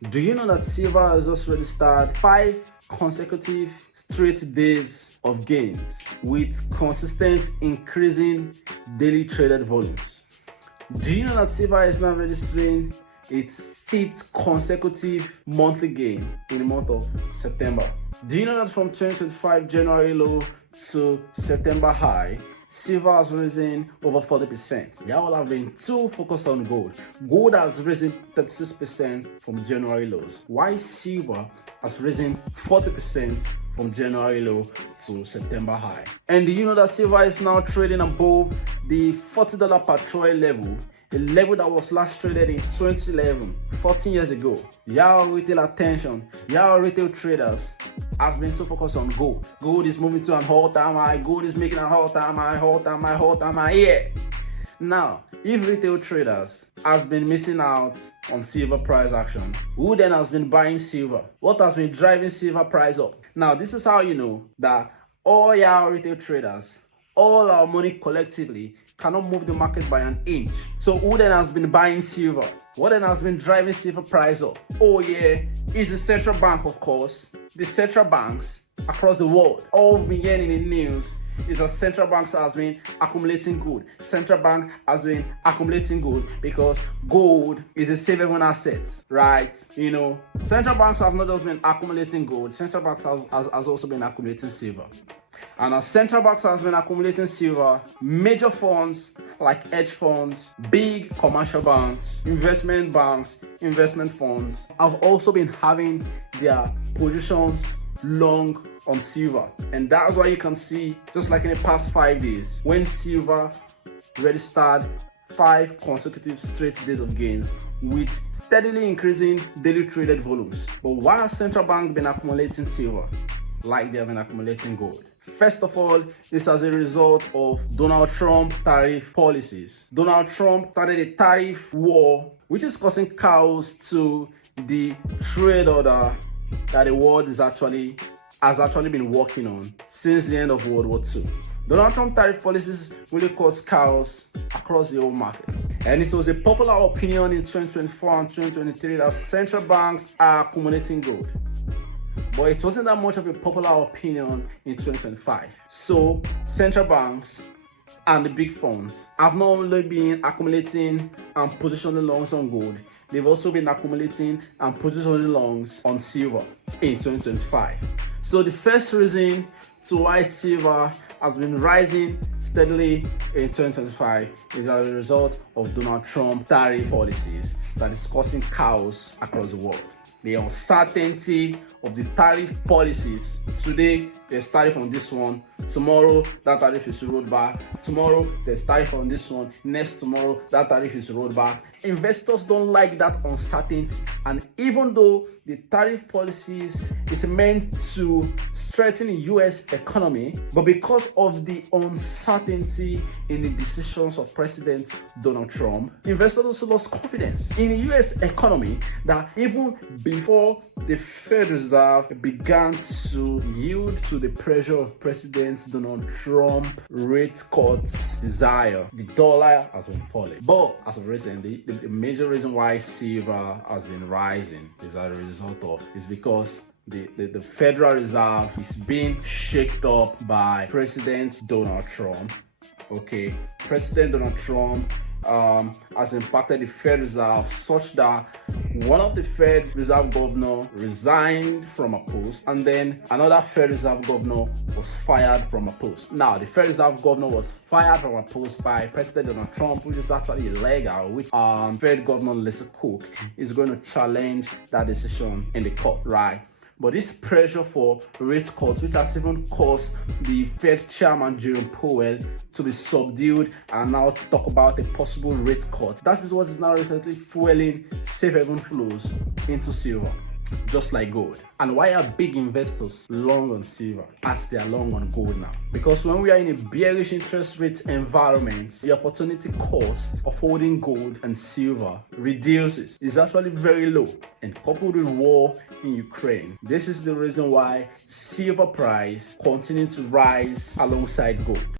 Do you know that silver has just registered 5 consecutive straight days of gains with consistent increasing daily traded volumes? Do you know that silver is now registering its 5th consecutive monthly gain in the month of September? Do you know that from 2025 January low to September high, silver has risen over 40%. Y'all have been too focused on gold. Gold has risen 36% from January lows. Why silver has risen 40% from January low to September high? And do you know that silver is now trading above the $40 per troy level? A level that was last traded in 2011, 14 years ago. Y'all retail attention, y'all retail traders has been too focused on gold. Gold is moving to an all-time high. Gold is making an all-time high, all-time high, all-time high. Yeah. Now, if retail traders has been missing out on silver price action, who then has been buying silver? What has been driving silver price up? Now, this is how you know that all y'all retail traders, all our money collectively cannot move the market by an inch. So who then has been buying silver? What then has been driving silver price up? Oh yeah, it's the central bank, of course. The central banks across the world. All we've been hearing in the news is that central banks has been accumulating gold. Central bank has been accumulating gold because gold is a safe haven asset, right? You know, central banks have not just been accumulating gold. Central banks has also been accumulating silver. And as central banks has been accumulating silver, major funds like hedge funds, big commercial banks, investment funds have also been having their positions long on silver. And that's why you can see, just like in the past 5 days, when silver registered 5 consecutive straight days of gains with steadily increasing daily traded volumes. But why has central bank been accumulating silver like they have been accumulating gold? First of all, this as a result of Donald Trump tariff policies. Donald Trump started a tariff war, which is causing chaos to the trade order that the world has actually been working on since the end of World War II. Donald Trump tariff policies really caused chaos across the whole market. And it was a popular opinion in 2024 and 2023 that central banks are accumulating gold. But it wasn't that much of a popular opinion in 2025. So central banks and the big funds have not only been accumulating and positioning longs on gold, they've also been accumulating and positioning longs on silver in 2025. So the first reason to why silver has been rising steadily in 2025 is as a result of Donald Trump tariff policies that is causing chaos across the world. The uncertainty of the tariff policies. Today, there's tariff on this one. Tomorrow, that tariff is rolled back. Tomorrow, there's tariff on this one. Next tomorrow, that tariff is rolled back. Investors don't like that uncertainty. And even though the tariff policies is meant to strengthen the US economy, but because of the uncertainty in the decisions of President Donald Trump, investors also lost confidence in the US economy that even before the Fed Reserve began to yield to the pressure of President Donald Trump rate cuts desire, the dollar has been falling. But as of recently, the major reason why silver has been rising is as a result of is because the Federal Reserve is being shaken up by President Donald Trump. Okay, President Donald Trump has impacted the Fed Reserve such that one of the Fed Reserve governor resigned from a post, and then another Fed Reserve governor was fired from a post. Now, the Fed Reserve governor was fired from a post by President Donald Trump, which is actually illegal, which Fed Governor Lisa Cook is going to challenge that decision in the court, right? But this pressure for rate cuts, which has even caused the Fed chairman Jerome Powell to be subdued and now talk about a possible rate cut, that is what is now recently fueling safe haven flows into silver, just like gold. And why are big investors long on silver as they are long on gold now? Because when we are in a bearish interest rate environment, the opportunity cost of holding gold and silver reduces. It's actually very low. And coupled with war in Ukraine, this is the reason why silver price continues to rise alongside gold.